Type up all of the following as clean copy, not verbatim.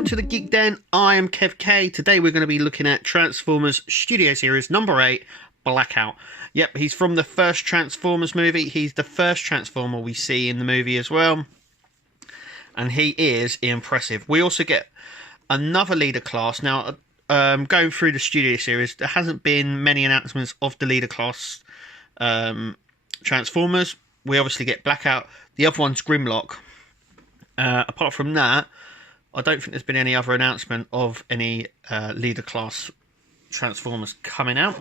welcome to the Geek Den. I am Kev K. Today we're going to be looking at Transformers Studio Series number 8, Blackout. Yep, he's from the first Transformers movie. He's the first Transformer we see in the movie as well. And he is impressive. We also get another leader class. Now, going through the Studio Series, there hasn't been many announcements of the leader class Transformers. We obviously get Blackout. The other one's Grimlock. Apart from that, I don't think there's been any other announcement of any leader class Transformers coming out.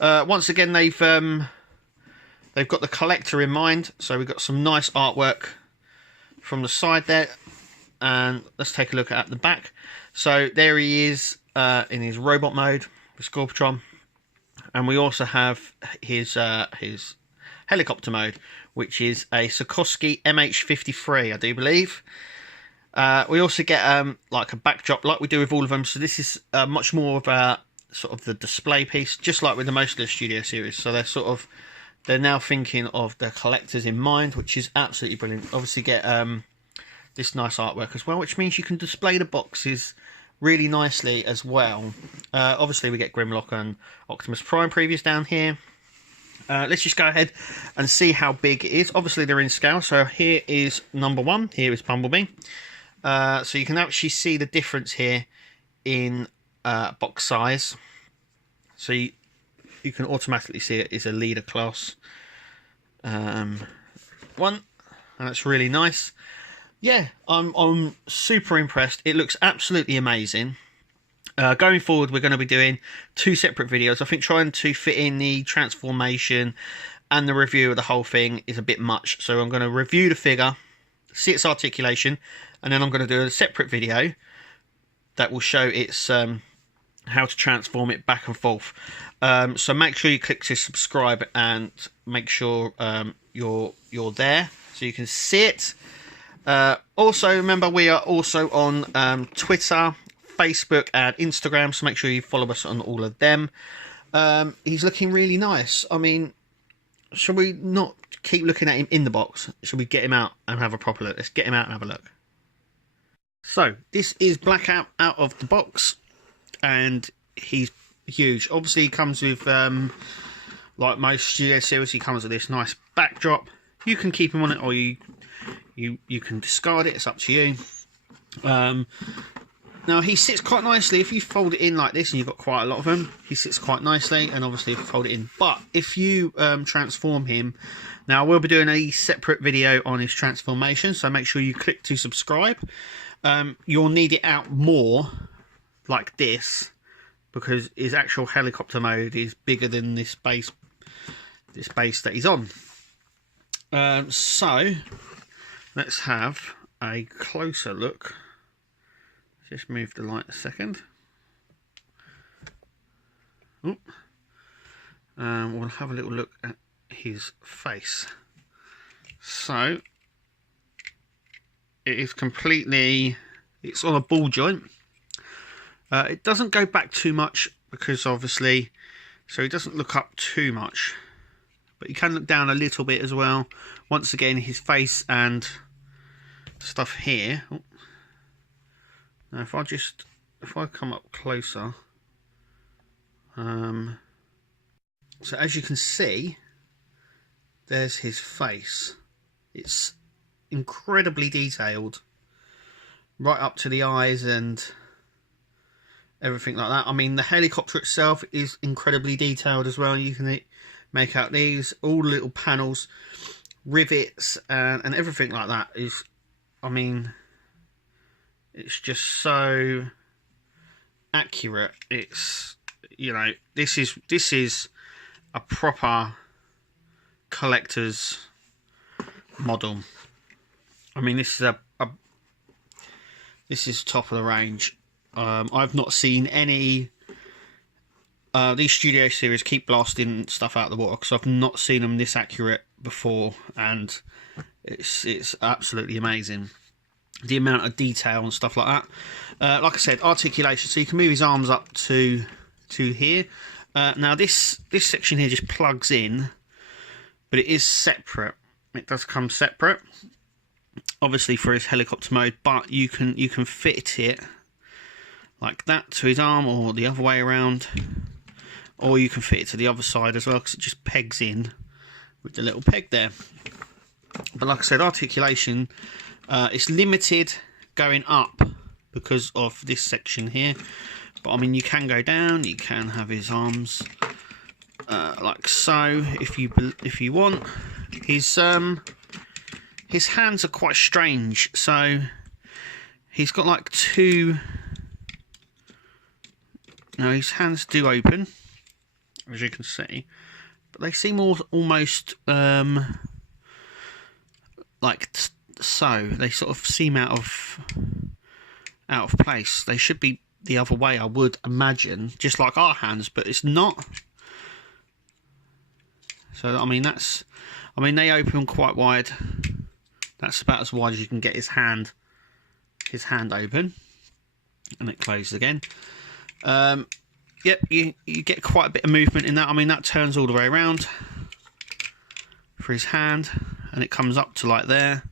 Once again, they've got the collector in mind, so we've got some nice artwork from the side there. And let's take a look at the back. So there he is in his robot mode with Scorptron, and we also have his helicopter mode, which is a Sikorsky MH-53, I do believe. We also get like a backdrop, like we do with all of them. So this is much more of a sort of the display piece, just like with the most of the Studio Series. So they're now thinking of the collectors in mind, which is absolutely brilliant. Obviously get this nice artwork as well, which means you can display the boxes really nicely as well. Obviously we get Grimlock and Optimus Prime previews down here. Let's just go ahead and see how big it is. Obviously they're in scale, so here is number 1, here is Bumblebee. So you can actually see the difference here in box size. So you can automatically see it is a leader class one, and that's really nice. Yeah, I'm super impressed. It looks absolutely amazing. Going forward, we're going to be doing 2 separate videos. I think trying to fit in the transformation and the review of the whole thing is a bit much. So I'm going to review the figure, see its articulation, and then I'm going to do a separate video that will show its how to transform it back and forth. So make sure you click to subscribe and make sure you're there so you can see it. Also, remember we are also on Twitter, Facebook and Instagram, so make sure you follow us on all of them. He's looking really nice. I mean, shall we not keep looking at him in the box? Shall we get him out and have a proper look? Let's get him out and have a look. So this is Blackout out of the box, and he's huge. Obviously he comes with like most Studio Series, he comes with this nice backdrop. You can keep him on it, or you can discard it. It's up to you. Now he sits quite nicely. If you fold it in like this, and you've got quite a lot of them, he sits quite nicely. And obviously if you fold it in, but if you transform him, now we'll be doing a separate video on his transformation, so make sure you click to subscribe. You'll need it out more like this, because his actual helicopter mode is bigger than this base that he's on. So let's have a closer look. Just move the light a second. We'll have a little look at his face. So it is completely, it's on a ball joint. It doesn't go back too much because obviously, so it doesn't look up too much, but you can look down a little bit as well. Once again, his face and stuff here. Now if I come up closer, so as you can see, there's his face. It's incredibly detailed, right up to the eyes and everything like that. I mean, the helicopter itself is incredibly detailed as well. You can make out these, all the little panels, rivets, and everything like that is, I mean, it's just so accurate. It's, you know, this is a proper collector's model. I mean, this is top of the range. I've not seen any. These Studio Series keep blasting stuff out of the water because I've not seen them this accurate before, and it's absolutely amazing. The amount of detail and stuff like that. Like I said, articulation. So you can move his arms up to here. Now this section here just plugs in, but it is separate. It does come separate. obviously for his helicopter mode, but you can fit it like that to his arm, or the other way around, or you can fit it to the other side as well, because it just pegs in with the little peg there. But like I said, articulation, it's limited going up because of this section here, but I mean, you can go down, you can have his arms like so if you want. His hands are quite strange, so he's got like two. Now his hands do open, as you can see, but they seem almost like so. They sort of seem out of place. They should be the other way, I would imagine, just like our hands, but it's not. So I mean, they open quite wide. That's about as wide as you can get his hand open, and it closes again. Yep, you get quite a bit of movement in that. I mean, that turns all the way around for his hand, and it comes up to like there.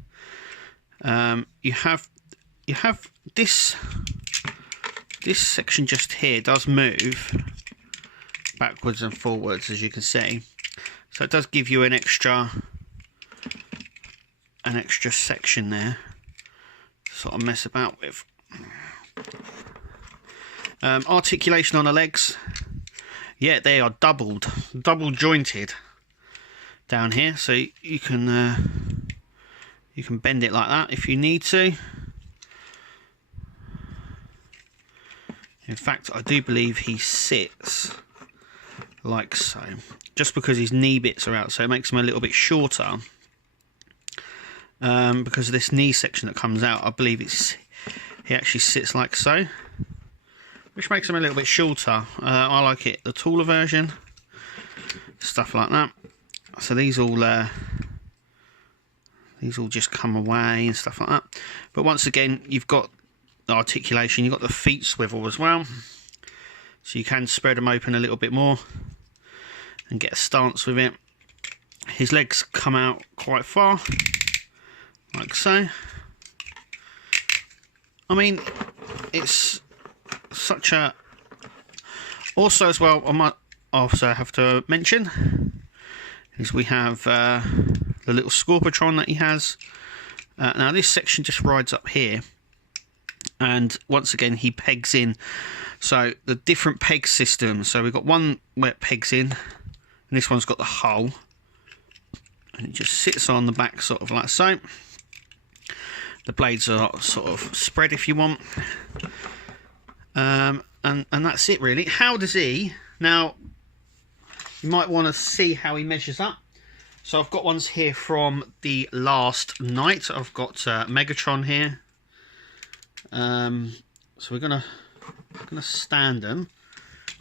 You have this section just here does move backwards and forwards, as you can see. So it does give you an extra section there to sort of mess about with. Articulation on the legs, yeah, they are double jointed down here, so you can bend it like that if you need to. In fact, I do believe he sits like so, just because his knee bits are out, so it makes him a little bit shorter. Because of this knee section that comes out, I believe he actually sits like so, which makes him a little bit shorter. I like it the taller version, stuff like that. So these all just come away and stuff like that. But once again, you've got the articulation, you've got the feet swivel as well, so you can spread them open a little bit more and get a stance with it. His legs come out quite far, like so. I mean, it's such a... Also as well, I might also have to mention is we have the little Scorpatron that he has. Now this section just rides up here, and once again he pegs in. So the different peg systems, so we've got one where it pegs in, and this one's got the hole, and it just sits on the back sort of like so. The blades are sort of spread if you want, and that's it really. How does he, now you might want to see how he measures up. So I've got ones here from the last night. I've got Megatron here. So we're gonna stand them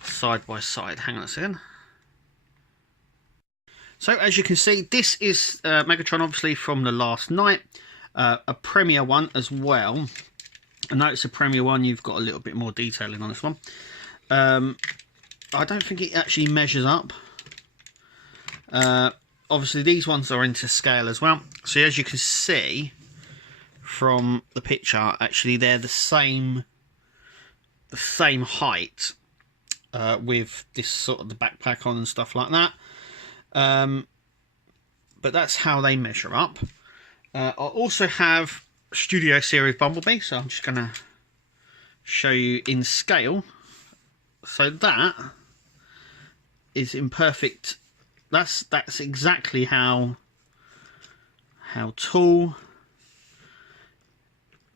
side by side. Hang on a second. So as you can see, this is Megatron, obviously from the last night. A Premier one as well. I know it's a Premier one. You've got a little bit more detailing on this one. I don't think it actually measures up. Obviously these ones are into scale as well, so as you can see from the picture, actually they're the same height, with this sort of the backpack on and stuff like that. But that's how they measure up. I also have Studio Series Bumblebee, so I'm just going to show you in scale. So that is in perfect. That's exactly how tall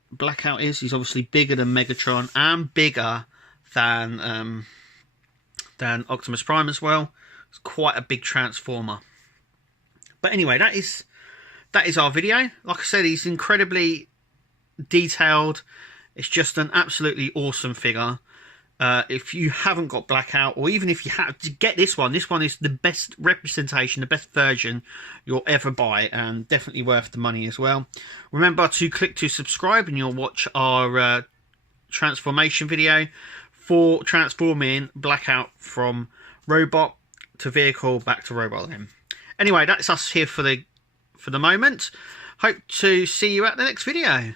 Blackout is. He's obviously bigger than Megatron and bigger than Optimus Prime as well. It's quite a big transformer. But anyway, that is our video. Like I said, he's incredibly detailed. It's just an absolutely awesome figure. If you haven't got Blackout, or even if you have to get this one is the best representation, the best version you'll ever buy, and definitely worth the money as well. Remember to click to subscribe, and you'll watch our transformation video for transforming Blackout from robot to vehicle back to robot again. Anyway, that's us here for for the moment. Hope to see you at the next video.